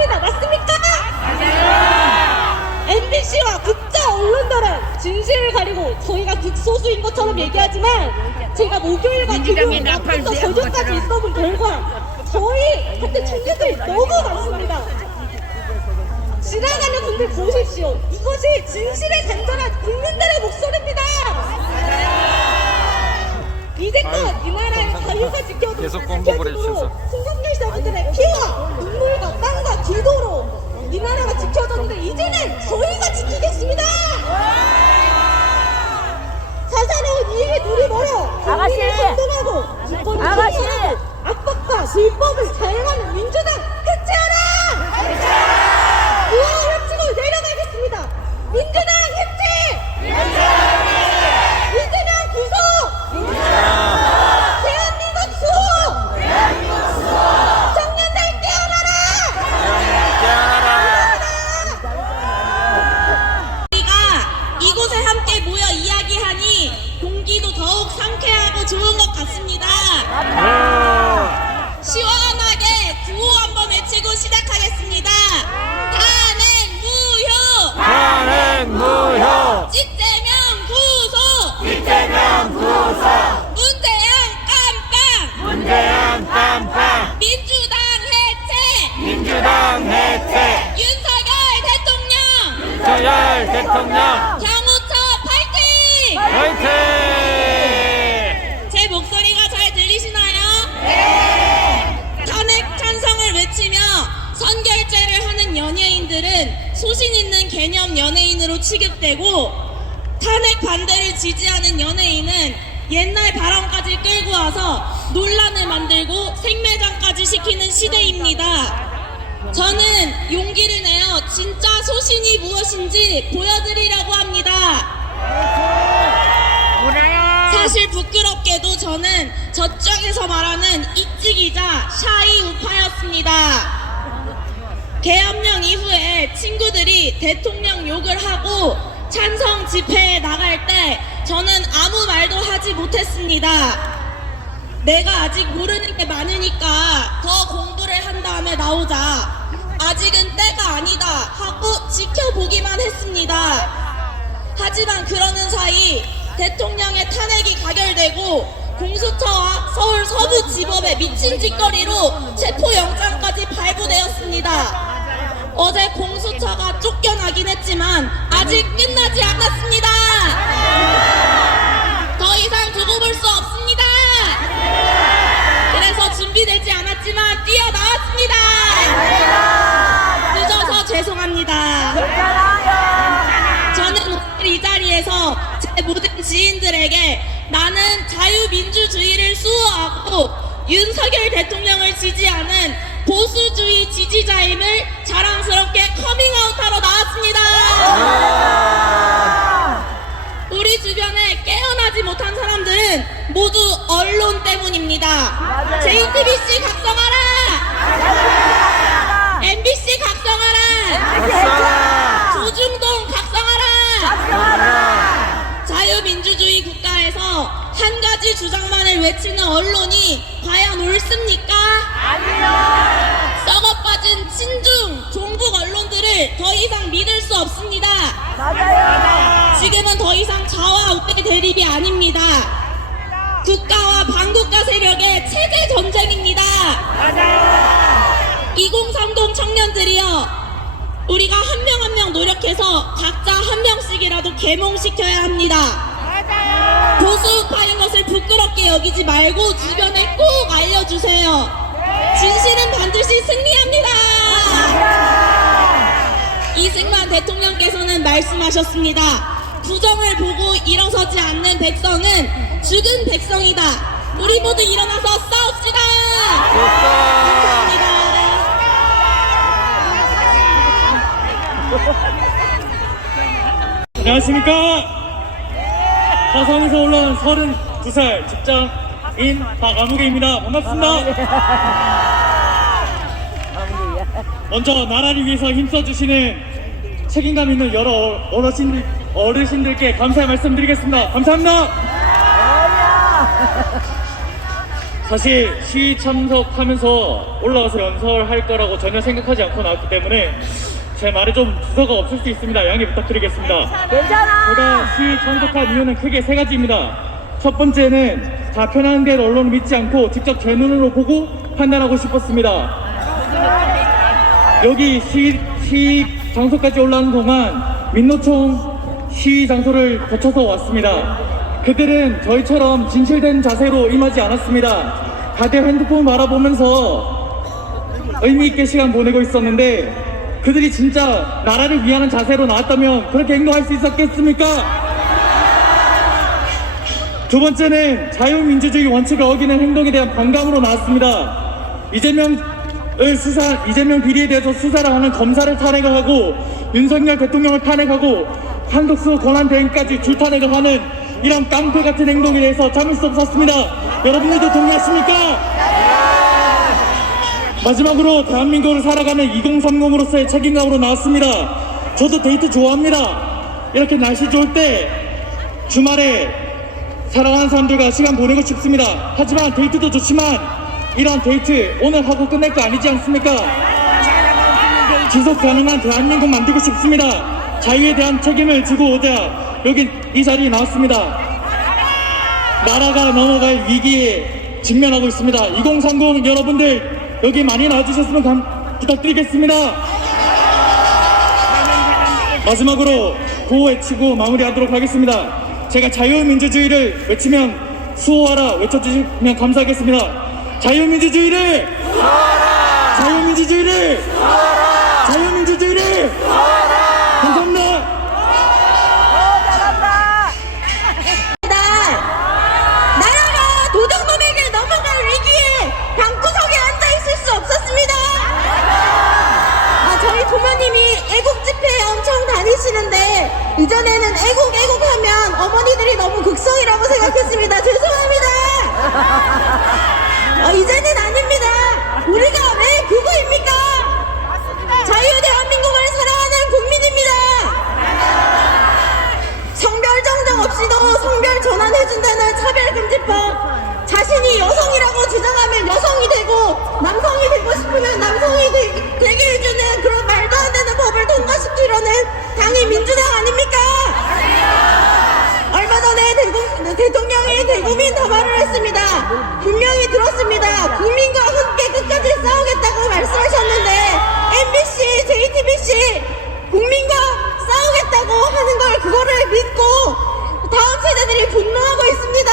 있습니다. 맞습니까? MBC와 국자 언론들은 진실을 가리고 저희가 극소수인 것처럼 얘기하지만 제가 목요일과 금요일 앞부터 저녁까지 있어본 결과 저희한테 청년들이 너무 많습니다. 지나가는 분들 보십시오. 이것이 진실에 간절한 국민들의 목소리입니다. 이제껏 이 나라의 자유가 지켜진 계속 공급을 해주셔서 송영길 선수들의 피와 눈물과 땀과 기도로 이 나라가 지켜졌는데 이제는 저희가 지키겠습니다. 사사로운 이익에 눈이 멀어 국민을 선동하고 주권을 행사하고 압박과 불법을 자행하는 민주당 해체하라! 구호를 외치고 내려가겠습니다. 민주당 해체! 이재명 구속! 대한민국 수호! 청년들 깨어나라! 우리가 이곳에 함께 모여 이야기하니 공기도 더욱 상쾌하고 좋은 것 같습니다. 시원하게 구호 한번 외치고 시작하겠습니다. 탄핵 무효! 탄핵 무효! 이재명 구속! 이재명 구속! 문재영 깜빵! 문재영 깜빵! 민주당 해체! 민주당 해체! 윤석열 대통령! 윤석열 대통령! 경호처 파이팅! 화이팅! 제 목소리가 잘 들리시나요? 네! 탄핵 찬성을 외치며 선결제를 하는 연예인들은 소신 있는 개념 연예인으로 취급되고 탄핵 반대를 지지하는 연예인은 옛날 발언까지 끌고 와서 논란을 만들고 생매장까지 시키는 시대입니다. 저는 용기를 내어 진짜 소신이 무엇인지 보여드리려고 합니다. 사실 부끄럽게도 저는 저쪽에서 말하는 익직이자 샤이 우파였습니다. 계엄령 이후에 친구들이 대통령 욕을 하고 찬성 집회에 나갈 때 저는 아무 말도 하지 못했습니다. 내가 아직 모르는 게 많으니까 더 공부를 한 다음에 나오자. 아직은 때가 아니다 하고 지켜보기만 했습니다. 하지만 그러는 사이 대통령의 탄핵이 가결되고 공수처와 서울 서부지법의 미친 짓거리로 체포영장까지 발부되었습니다. 어제 공수처가 쫓겨나긴 했지만 아직 끝나지 않았습니다. 더 이상 두고 볼 수 없습니다. 그래서 준비되지 않았지만 뛰어나왔습니다. 늦어서 죄송합니다. 저는 오늘 이 자리에서 제 모든 지인들에게 나는 자유민주주의를 수호하고 윤석열 대통령을 지지하는 보수주의 지지자임을 자랑스럽게 커밍아웃하러 나왔습니다. 우리 주변에 깨어나지 못한 사람들은 모두 언론 때문입니다. JTBC 각성하라! MBC 각성하라! 조중동 각성하라! 자유민주주의 국가에서 한 가지 주장만을 외치는 언론이 과연 옳습니까? 아니요! 썩어빠진 친중, 종북 언론들을 더 이상 믿을 수 없습니다. 맞아요! 지금은 더 이상 좌와 우대 대립이 아닙니다. 국가와 반국가 세력의 체제 전쟁입니다. 맞아요! 2030 청년들이여, 우리가 한 명 한 명 노력해서 각자 한 명씩이라도 계몽시켜야 합니다. 맞아요! 보수우파인 것을 부끄럽게 여기지 말고 주변에 꼭 알려주세요. 진실은 반드시 승리합니다. 이승만 대통령께서는 말씀하셨습니다. 부정을 보고 일어서지 않는 백성은 죽은 백성이다. 우리 모두 일어나서 싸웁시다. 감사합니다. 안녕하십니까. 화성에서 올라온 32살 직장인 박아무개입니다. 반갑습니다. 먼저 나라를 위해서 힘써주시는 책임감 있는 여러 어르신들께 감사의 말씀 드리겠습니다. 감사합니다. 사실 시위 참석하면서 올라와서 연설할 거라고 전혀 생각하지 않고 나왔기 때문에 제 말에 좀 두서가 없을 수 있습니다. 양해 부탁드리겠습니다. 제가 시위 참석한 이유는 크게 세 가지입니다. 첫 번째는 다 편한 대로 언론을 믿지 않고 직접 제 눈으로 보고 판단하고 싶었습니다. 여기 시위 장소까지 올라오는 동안 민노총 시위 장소를 거쳐서 왔습니다. 그들은 저희처럼 진실된 자세로 임하지 않았습니다. 다들 핸드폰 바라보면서 의미있게 시간 보내고 있었는데 그들이 진짜 나라를 위하는 자세로 나왔다면 그렇게 행동할 수 있었겠습니까? 두 번째는 자유민주주의 원칙을 어기는 행동에 대한 반감으로 나왔습니다. 이재명 비리에 대해서 수사를 하는 검사를 탄핵을 하고 윤석열 대통령을 탄핵하고 한덕수 권한대행까지 줄탄핵을 하는 이런 깡패 같은 행동에 대해서 참을 수 없었습니다. 여러분들도 동의하십니까? 마지막으로 대한민국을 살아가는 2030으로서의 책임감으로 나왔습니다. 저도 데이트 좋아합니다. 이렇게 날씨 좋을 때 주말에 사랑하는 사람들과 시간 보내고 싶습니다. 하지만 데이트도 좋지만 이런 데이트 오늘 하고 끝낼 거 아니지 않습니까? 지속 가능한 대한민국 만들고 싶습니다. 자유에 대한 책임을 지고 오자 여기 이 자리에 나왔습니다. 나라가 넘어갈 위기에 직면하고 있습니다. 2030 여러분들 여기 많이 나와주셨으면 부탁드리겠습니다. 마지막으로 구호 외치고 마무리하도록 하겠습니다. 제가 자유민주주의를 외치면 수호하라 외쳐주시면 감사하겠습니다. 자유민주주의를 수호하라! 자유민주주의를 수호하라! 자유민주주의를 수호하라! 감사합니다. 나라가 도둑놈에게 넘어갈 위기에 방구석에 앉아있을 수 없었습니다. 저희 부모님이 애국 집회에 엄청 다니시는데 이전에는 애국 하면 어머니들이 너무 극성이라고 생각했습니다. 죄송합니다. 이제는 아닙니다. 우리가 왜 그거입니까? 자유 대한민국을 사랑하는 국민입니다. 성별 정정 없이도 성별 전환해준다는 차별금지법, 자신이 여성이라고 주장하면 여성이 되고 남성이 되고 싶으면 남성이 되게 해주는 그런 말도 안 되는 법을 통과시키려는 당이 민주당 아닙니까? 얼마 전에 대통령이 대국민 담화를 했습니다. 분명히 들었습니다. 국민과 함께 끝까지 싸우겠다고 말씀하셨는데 MBC, JTBC 국민과 싸우겠다고 하는 걸 그거를 믿고 다음 세대들이 분노하고 있습니다.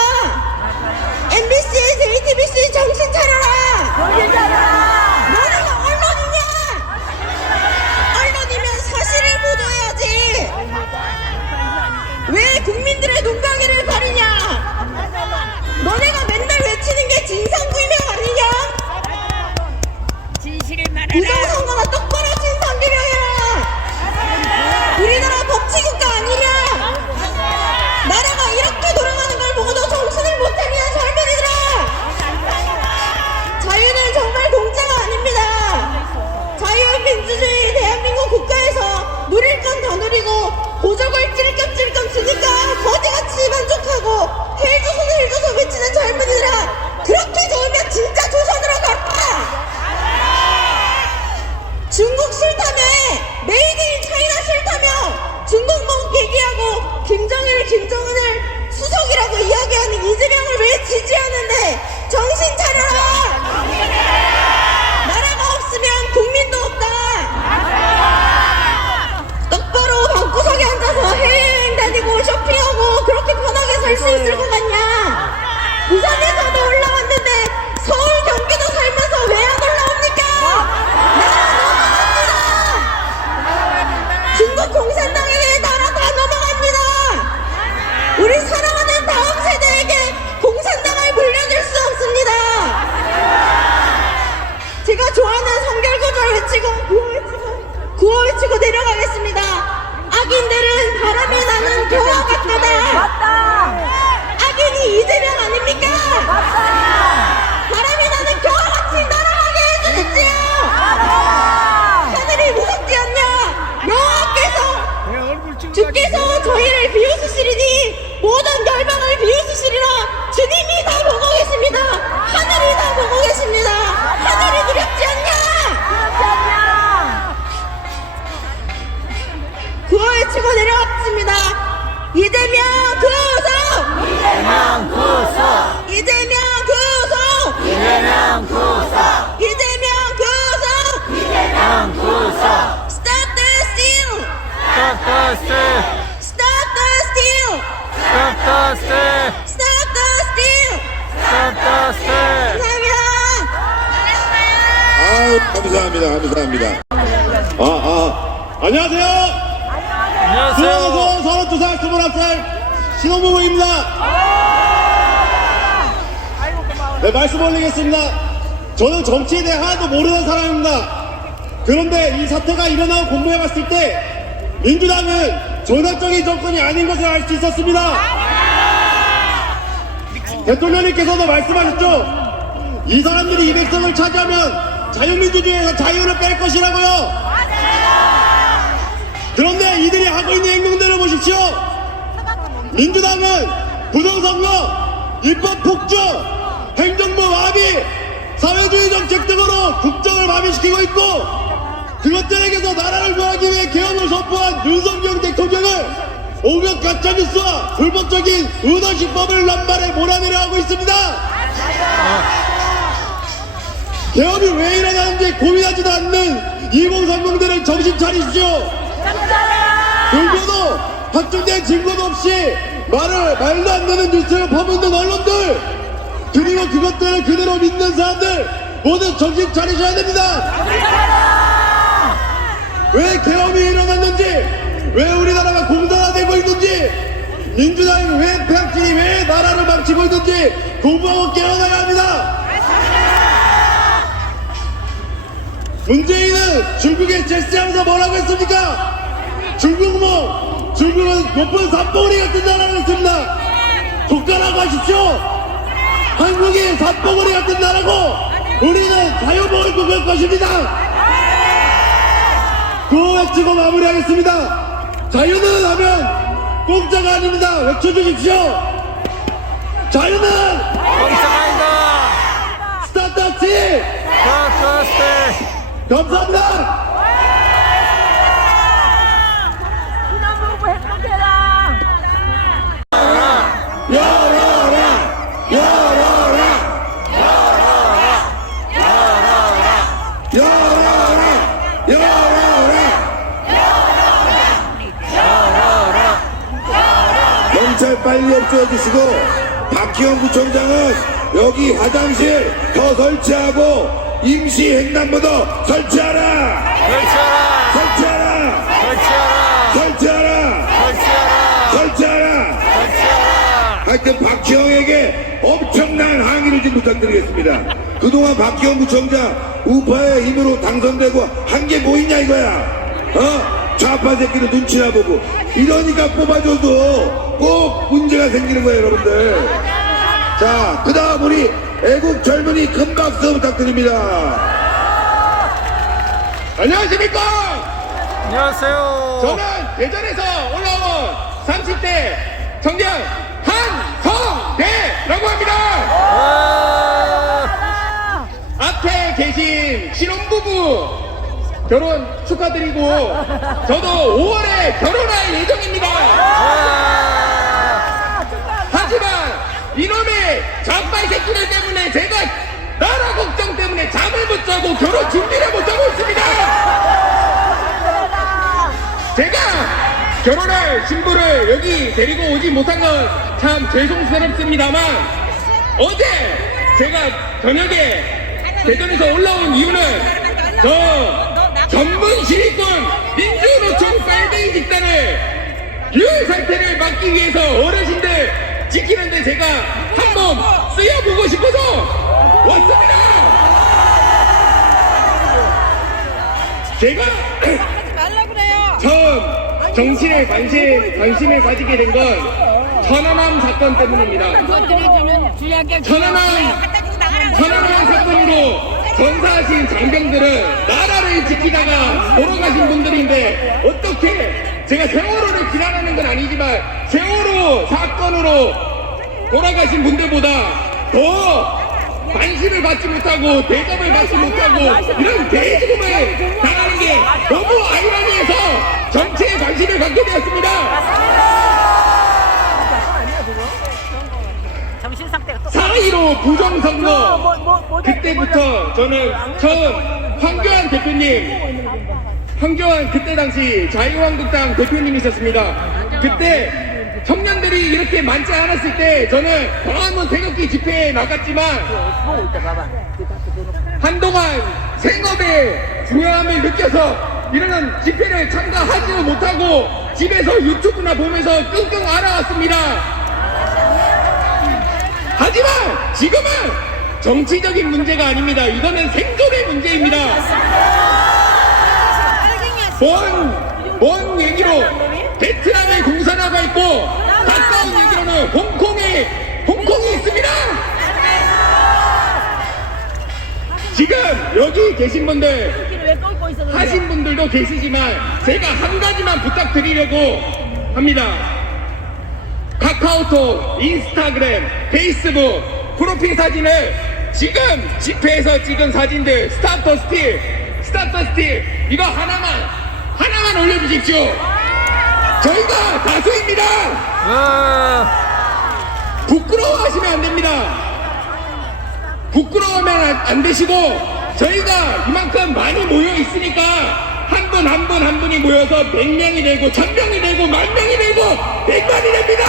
MBC, JTBC 정신 차려라! 정신 차려라! 너네가 언론이냐? 언론이면 사실을 보도해야지. 왜 국민들의 눈가게를 가리냐? 너네가 맨날 외치는 게 진상규명 아니냐? 진실을 말하라. 부정선거나 똑바로 진상규명해라. 우리나라 법치국가 아니냐? 나라가 이렇게 돌아가는 걸 보고도 정신을 못 차리는 젊은이들아! 자유는 정말 공짜가 아닙니다. 자유민주주의 대한민국 국가에서 누릴 건 다 누리고 보적을 찔끔찔끔 주니까 거지같이 만족하고 헬조선 외치는 젊은이들아, 그렇게 좋으면 진짜 조선으로 가라! 중국 싫다며, 메이드 인 차이나 싫다며 중국몽 얘기하고 김정은을 수석이라고 이야기하는 이재명을 왜 지지하는데 정신 차려라! 나라가 없으면 국민도 없다! 똑바로 방구석에 앉아서 해외여행 다니고 쇼핑하고 그렇게 편하게 살 수 있을 것 같냐? 부산에서도 올라왔는데 서울 경기도 살면서 왜 안 올라옵니까? 나라 넘어갑니다! 중국 공산당에게 나라 다 넘어갑니다! 우리 사랑하는 다음 세대에게 공산당을 물려줄 수 없습니다! 제가 좋아하는 성결구절 외치고 구호 외치고 내려가겠습니다. 악인들은 바람이 나는 겨와 같도다. 맞다. 악인이 이재명 아닙니까? 맞다. 바람이 나는 겨와 같이 날아가게 해주십시오. 하늘이 무섭지 않냐? 여호와께서 주께서 저희를 비웃으시리니 모든 열방을 비웃으시리라. 주님이 다 보고 계십니다. 하늘이 감사합니다. 감사합니다. 안녕하세요. 안녕하세요. 수원에서 32살, 21살 신혼부부입니다. 네, 말씀 올리겠습니다. 저는 정치에 대해 하나도 모르는 사람입니다. 그런데 이 사태가 일어나고 공부해 봤을 때 민주당은 전략적인 정권이 아닌 것을 알 수 있었습니다. 대통령님께서도 말씀하셨죠. 이 사람들이 200석을 차지하면 자유민주주의에서 자유를 뺄 것이라고요. 그런데 이들이 하고 있는 행동들을 보십시오. 민주당은 부정선거, 입법 폭주, 행정부 마비, 사회주의 정책 등으로 국정을 마비시키고 있고, 그것들에게서 나라를 구하기 위해 개헌을 선포한 윤석열 대통령을 온갖 가짜뉴스와 불법적인 은어식법을 남발해 몰아내려 하고 있습니다. 개헌이 왜 일어나는지 고민하지도 않는 2030들은 정신 차리십시오. 불교도 확정된 증거도 없이 말도 안 되는 뉴스를 퍼붓는 언론들, 그리고 그것들을 그대로 믿는 사람들 모두 정신 차리셔야 됩니다. 왜 계엄이 일어났는지, 왜 우리나라가 공산화되고 있는지, 민주당이 왜 폐악질이 왜 나라를 망치고 있는지 공부하고 깨어나야 합니다. 문재인은 중국에 제스하면서 뭐라고 했습니까? 중국은 높은 산봉우리 같은 나라를 했습니다. 국가라고 하십시오. 한국이 산봉우리 같은 나라고 우리는 자유복을 구할 것입니다. 구호 외치고 마무리하겠습니다. 자유는 하면 공짜가 아닙니다. 외쳐주십시오. 자유는 공짜가이다. 스타트치. 감사합니다. 신혼부부 행복해라. 열어라, 열어라, 열어라, 열어라. 경찰 빨리 협조해 주시고, 박희원 구청장은 여기 화장실 더 설치하고 임시 횡단보도 설치하라. 설치하라. 설치하라. 설치하라. 설치하라. 설치하라. 설치하라. 설치하라. 하여튼 박희영에게 엄청난 항의를 좀 부탁드리겠습니다. 그동안 박희영 구청장 우파의 힘으로 당선되고 한 게 뭐 있냐 이거야. 좌파 새끼들 눈치나 보고 이러니까 뽑아줘도 꼭 문제가 생기는 거예요, 여러분들. 자, 그 다음 우리 애국 젊은이 큰 박수 부탁드립니다. 안녕하십니까? 안녕하세요. 저는 대전에서 올라온 30대 청년 한성대라고 합니다. 와. 앞에 계신 신혼부부 결혼 축하드리고 저도 5월에 결혼할 예정입니다. 하지만 이놈의 좌빨 새끼들 때문에 제가 나라 걱정 때문에 잠을 못 자고 결혼 준비를 못 하고 있습니다. 제가 결혼할 신부를 여기 데리고 오지 못한 건 참 죄송스럽습니다만, 어제 제가 저녁에 대전에서 올라온 이유는 저 전문 시위꾼 민주노총 빨갱이 집단을 유혈 사태를 막기 위해서 어르신들 지키는데 제가 한번 쓰여보고 싶어서 왔습니다. 제가 처음 정치에 관심을 가지게 된 건 천안함 사건 때문입니다. 천안함 사건으로 전사하신 장병들은 나라를 지키다가 돌아가신 분들인데, 어떻게 제가 세월호를 기다리는 건 아니지만 세월호 사건으로 돌아가신 분들보다 더 관심을 받지 못하고 대접을 받지 못하고 이런 대죽음을 당하는 게 너무 아이러니해서 정치에 관심을 갖게 되었습니다. 정신 상태가 또 4.15 부정선거 그때부터 저는 처음 황교안 대표님, 황교안 그때 당시 자유한국당 대표님이셨습니다. 그때 청년들이 이렇게 많지 않았을 때 저는 광화문 태극기 집회에 나갔지만 한동안 생업의 중요함을 느껴서 이런 집회를 참가하지도 못하고 집에서 유튜브나 보면서 끙끙 앓아왔습니다. 하지만 지금은 정치적인 문제가 아닙니다. 이거는 생존의 문제입니다. 먼 얘기로 베트남에 공산화가 있고 가까운 얘기로는 홍콩이 있습니다. 지금 여기 계신 분들 하신 분들도 계시지만 제가 한 가지만 부탁드리려고 합니다. 카카오톡, 인스타그램, 페이스북 프로필 사진을 지금 집회에서 찍은 사진들 스탑 더 스틸 이거 하나만 올려주십시오. 저희가 다수입니다. 부끄러워하시면 안 됩니다. 부끄러워하면 안 되시고 저희가 이만큼 많이 모여 있으니까 한 분이 모여서 100명이 되고 1000명이 되고 10,000명이 되고 100만이 됩니다.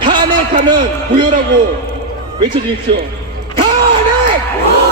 탄핵하면 고요라고 외쳐주십시오. 탄핵!